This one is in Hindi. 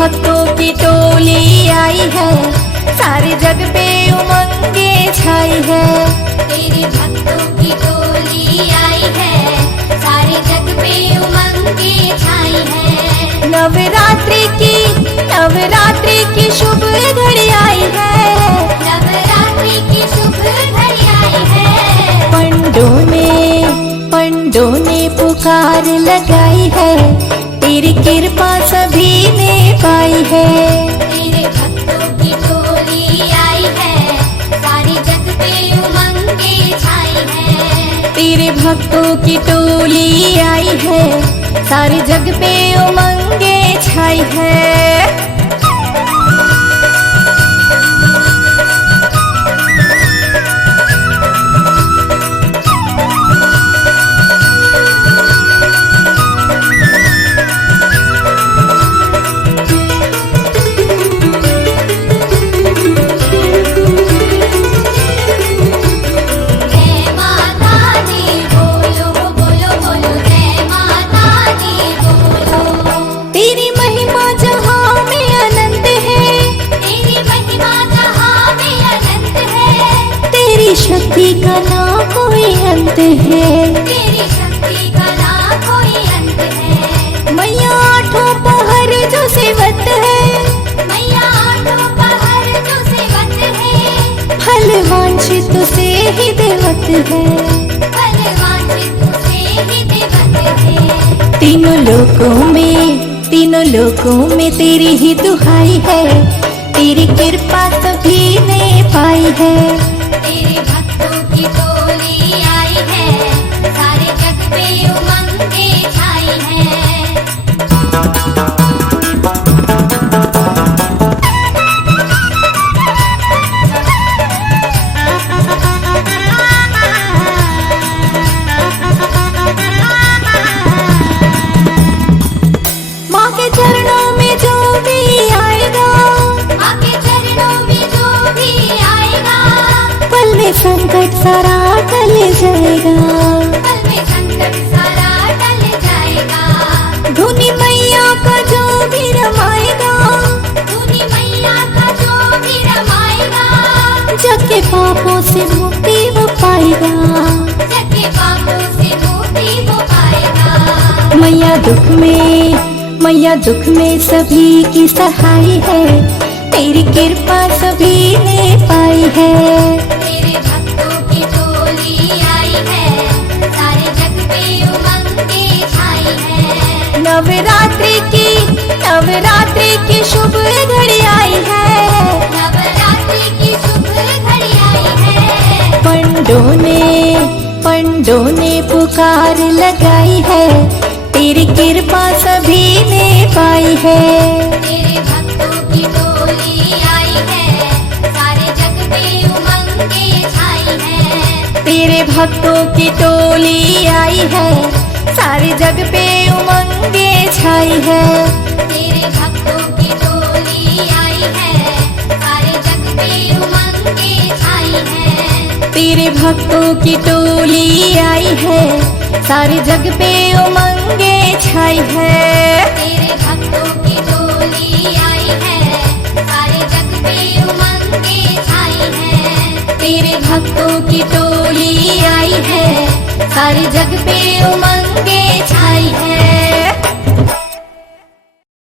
भक्तों की टोली आई है, सारे जग पे उमंगे छाई है। तेरे भक्तों की टोली आई है, सारे जग पे उमंगे छाई है। नवरात्रि की शुभ घड़ी आई है, नवरात्रि की शुभ घड़ी आई है। पंडों ने पुकार लगाई है, तेरी कृपा सभी ने पाई है। तेरे भक्तों की टोली आई है, सारे जग पे उमंगे छाई है। तेरे भक्तों की टोली आई है, सारे जग पे उमंगे छाई है। शक्ति का ना कोई अंत है, तेरी शक्ति का ना कोई अंत है। मैया आठों पहर जो सेवत है, मैया आठों पहर जो सेवत है। फल वांछित से ही देवत है, फल वांछित से ही देवत है। तीनों लोकों में तेरी ही दुहाई है, तेरी कृपा सभी ने पाई है। तेरे भक्तों की टोली आई है, सारे जग पे उमंगे छाई है। माँ के चरणों में जो भी आएगा, माँ के चरणों में जो भी आएगा, पल में संकट सारा टल जाएगा। पल में संकट सारा टल जाएगा। धुनी मैया का जो भी रमाएगा, धुनी मैया का जो भी रमाएगा, जग के पापों से मुक्ति वो पाएगा। जग के पापों से मुक्ति वो पाएगा। मैया दुख में सभी की सहाय है, तेरी कृपा सभी ने पाई है। तेरे भक्तों की टोली आई है, सारे जग पे उमंगे छाई है। नवरात्रि की शुभ घड़ी आई है, नवरात्रि की शुभ घड़ी आई है। पंडों ने पुकार लगाई है, तेरी कृपा सभी ने पाई है। तेरे भक्तों की टोली आई है, सारे जग पे उमंगे छाई है। तेरे भक्तों की टोली आई है, सारे जग पे उमंगे छाई है। तेरे भक्तों की टोली आई है, सारे जग पे उमंगे छाई है। तेरे भक्तों की टोली आई है, सारे जग पे उमंगे छाई है। तेरे भक्तों की टोली आई है, सारे जग पे उमंगे छाई है। तेरे भक्तों की टोली आई है, सारे जग पे उमंगे छाई है।